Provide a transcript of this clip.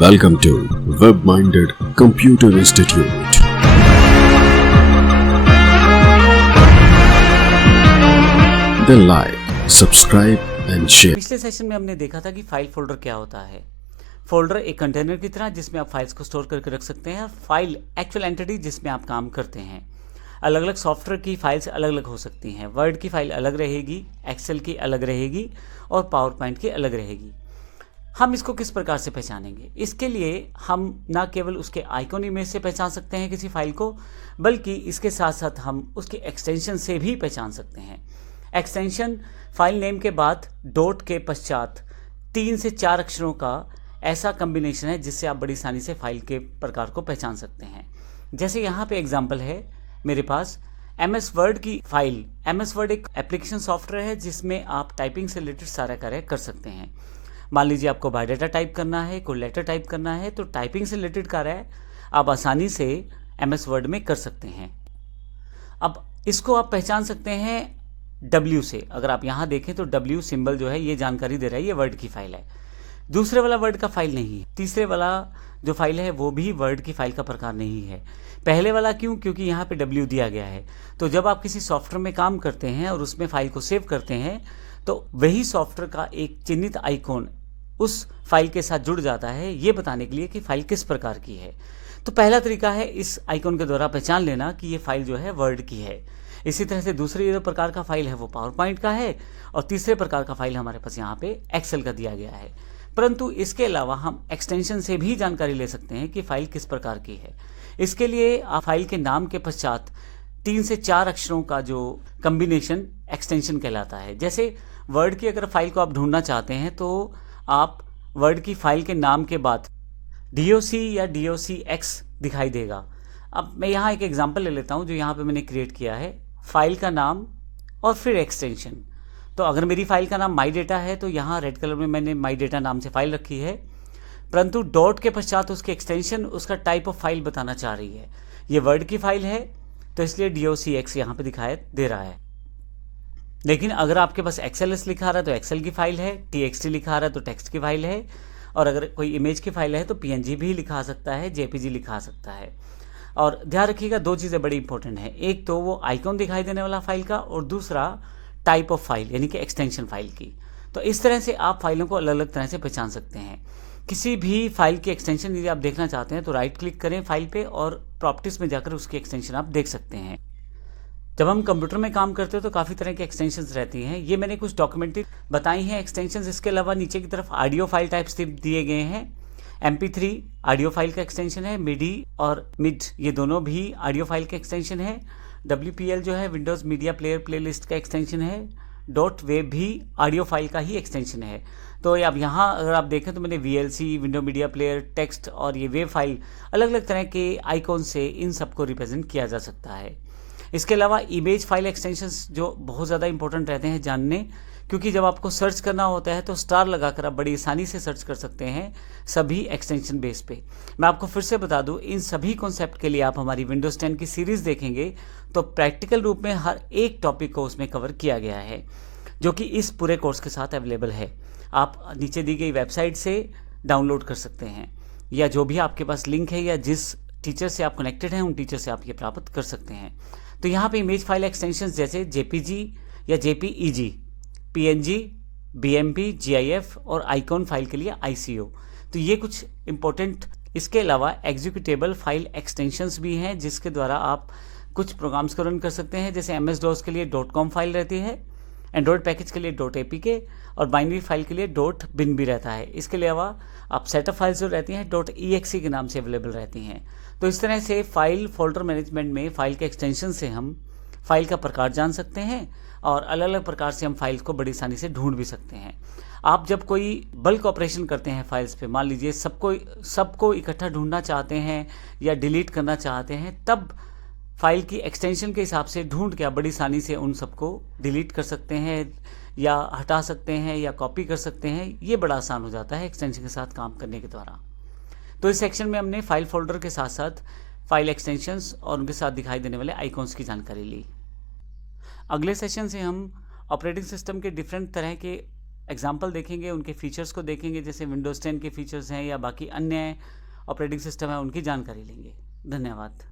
Welcome to Web-Minded Computer Institute. Then like, subscribe and share. पिछले session में हमने देखा था कि फाइल फोल्डर क्या होता है। फोल्डर एक कंटेनर की तरह जिसमें आप फाइल्स को स्टोर करके रख सकते हैं, और फाइल एक्चुअल एंटिटी जिसमें आप काम करते हैं। अलग अलग सॉफ्टवेयर की फाइल्स अलग अलग हो सकती हैं। वर्ड की फाइल अलग रहेगी, एक्सेल की अलग रहेगी और पावर पॉइंट की अलग रहेगी। हम इसको किस प्रकार से पहचानेंगे? इसके लिए हम ना केवल उसके आइकॉन इमेज से पहचान सकते हैं किसी फाइल को, बल्कि इसके साथ साथ हम उसके एक्सटेंशन से भी पहचान सकते हैं। एक्सटेंशन फाइल नेम के बाद डॉट के पश्चात 3 से 4 अक्षरों का ऐसा कॉम्बिनेशन है जिससे आप बड़ी आसानी से फाइल के प्रकार को पहचान सकते हैं। जैसे यहाँ पे एग्जांपल है मेरे पास MS वर्ड की फाइल। MS वर्ड एक एप्लीकेशन सॉफ्टवेयर है जिसमें आप टाइपिंग से रिलेटेड सारा कार्य कर सकते हैं। मान लीजिए आपको बायोडाटा टाइप करना है, कोई लेटर टाइप करना है, तो टाइपिंग से रिलेटेड कार्य आप आसानी से MS वर्ड में कर सकते हैं। अब इसको आप पहचान सकते हैं W से। अगर आप यहाँ देखें तो W सिंबल जो है ये जानकारी दे रहा है ये वर्ड की फाइल है। दूसरे वाला वर्ड का फाइल नहीं है। तीसरे वाला जो फाइल है वो भी वर्ड की फाइल का प्रकार नहीं है। पहले वाला क्यों? क्योंकि यहाँ पे W दिया गया है। तो जब आप किसी सॉफ्टवेयर में काम करते हैं और उसमें फाइल को सेव करते हैं तो वही सॉफ्टवेयर का एक चिन्हित आइकॉन उस फाइल के साथ जुड़ जाता है, ये बताने के लिए कि फाइल किस प्रकार की है। तो पहला तरीका है इस आइकॉन के द्वारा पहचान लेना कि ये फाइल जो है वर्ड की है। इसी तरह से दूसरे जो प्रकार का फाइल है वो पावर पॉइंट का है, और तीसरे प्रकार का फाइल हमारे पास यहाँ पे एक्सेल का दिया गया है। परंतु इसके अलावा हम एक्सटेंशन से भी जानकारी ले सकते हैं कि फाइल किस प्रकार की है। इसके लिए आप फाइल के नाम के पश्चात 3 से 4 अक्षरों का जो कॉम्बिनेशन एक्सटेंशन कहलाता है। जैसे वर्ड की अगर फाइल को आप ढूंढना चाहते हैं तो आप वर्ड की फाइल के नाम के बाद DOC या DOCX दिखाई देगा। अब मैं यहाँ एक एग्जांपल ले लेता हूँ जो यहाँ पे मैंने क्रिएट किया है। फाइल का नाम और फिर एक्सटेंशन। तो अगर मेरी फाइल का नाम माई डेटा है तो यहाँ रेड कलर में मैंने माई डेटा नाम से फाइल रखी है, परंतु डॉट के पश्चात उसके एक्सटेंशन उसका टाइप ऑफ फाइल बताना चाह रही है। ये वर्ड की फाइल है तो इसलिए DOCX यहाँ पे दिखाई दे रहा है। लेकिन अगर आपके पास XLS लिखा रहा है तो एक्सेल की फाइल है, TXT लिखा रहा है तो टेक्स्ट की फाइल है, और अगर कोई इमेज की फाइल है तो PNG भी लिखा सकता है, JPG लिखा सकता है। और ध्यान रखिएगा दो चीज़ें बड़ी इंपॉर्टेंट है। एक तो वो आइकॉन दिखाई देने वाला फाइल का, और दूसरा टाइप ऑफ फाइल यानी कि एक्सटेंशन फाइल की। तो इस तरह से आप फाइलों को अलग अलग तरह से पहचान सकते हैं। किसी भी फाइल की एक्सटेंशन यदि आप देखना चाहते हैं तो राइट क्लिक करें फाइल पे और प्रॉपर्टीज में जाकर उसकी एक्सटेंशन आप देख सकते हैं। जब हम कंप्यूटर में काम करते हो तो काफ़ी तरह की एक्सटेंशंस रहती हैं। ये मैंने कुछ डॉक्यूमेंट्री बताई हैं एक्सटेंशंस। इसके अलावा नीचे की तरफ ऑडियो फाइल टाइप्स दिए गए हैं। MP3 ऑडियो फाइल का एक्सटेंशन है, MIDI और MID ये दोनों भी ऑडियो फाइल के एक्सटेंशन है। WPL जो है विंडोज़ मीडिया प्लेयर प्लेलिस्ट का एक्सटेंशन है। .web भी ऑडियो फाइल का ही एक्सटेंशन है। तो अब यहाँ अगर आप देखें तो मैंने VLC, window media player, text और ये वेब फाइल अलग अलग तरह के आइकॉन से इन सबको रिप्रेजेंट किया जा सकता है। इसके अलावा इमेज फाइल एक्सटेंशंस जो बहुत ज़्यादा इंपॉर्टेंट रहते हैं जानने, क्योंकि जब आपको सर्च करना होता है तो स्टार लगाकर आप बड़ी आसानी से सर्च कर सकते हैं सभी एक्सटेंशन बेस पे। मैं आपको फिर से बता दूं, इन सभी कॉन्सेप्ट के लिए आप हमारी विंडोज़ 10 की सीरीज़ देखेंगे तो प्रैक्टिकल रूप में हर एक टॉपिक को उसमें कवर किया गया है, जो कि इस पूरे कोर्स के साथ अवेलेबल है। आप नीचे दी गई वेबसाइट से डाउनलोड कर सकते हैं, या जो भी आपके पास लिंक है या जिस टीचर से आप कनेक्टेड हैं उन टीचर से आप ये प्राप्त कर सकते हैं। तो यहाँ पे इमेज फाइल एक्सटेंशंस जैसे JPG या JPEG, PNG, BMP, GIF और आइकॉन फाइल के लिए ICO। तो ये कुछ इंपॉर्टेंट। इसके अलावा एग्जीक्यूटेबल फाइल एक्सटेंशंस भी हैं जिसके द्वारा आप कुछ प्रोग्राम्स को रन कर सकते हैं। जैसे MS DOS के लिए .com फाइल रहती है, एंड्रॉयड पैकेज के लिए .apk और बाइनरी फाइल के लिए .bin भी रहता है। इसके अलावा आप सेटअप फाइल्स जो रहती हैं .exe के नाम से अवेलेबल रहती हैं। तो इस तरह से फाइल फोल्डर मैनेजमेंट में फाइल के एक्सटेंशन से हम फाइल का प्रकार जान सकते हैं, और अलग अलग प्रकार से हम फाइल्स को बड़ी आसानी से ढूंढ भी सकते हैं। आप जब कोई बल्क ऑपरेशन करते हैं फाइल्स पे, मान लीजिए सबको इकट्ठा ढूंढना चाहते हैं या डिलीट करना चाहते हैं, तब फाइल की एक्सटेंशन के हिसाब से ढूंढ के आप बड़ी आसानी से उन सबको डिलीट कर सकते हैं या हटा सकते हैं या कॉपी कर सकते हैं। ये बड़ा आसान हो जाता है एक्सटेंशन के साथ काम करने के द्वारा। तो इस सेक्शन में हमने फाइल फोल्डर के साथ साथ फाइल एक्सटेंशंस और उनके साथ दिखाई देने वाले आइकॉन्स की जानकारी ली। अगले सेशन से हम ऑपरेटिंग सिस्टम के डिफरेंट तरह के एग्जाम्पल देखेंगे, उनके फीचर्स को देखेंगे, जैसे विंडोज़ 10 के फीचर्स हैं या बाकी अन्य ऑपरेटिंग सिस्टम है, उनकी जानकारी लेंगे। धन्यवाद।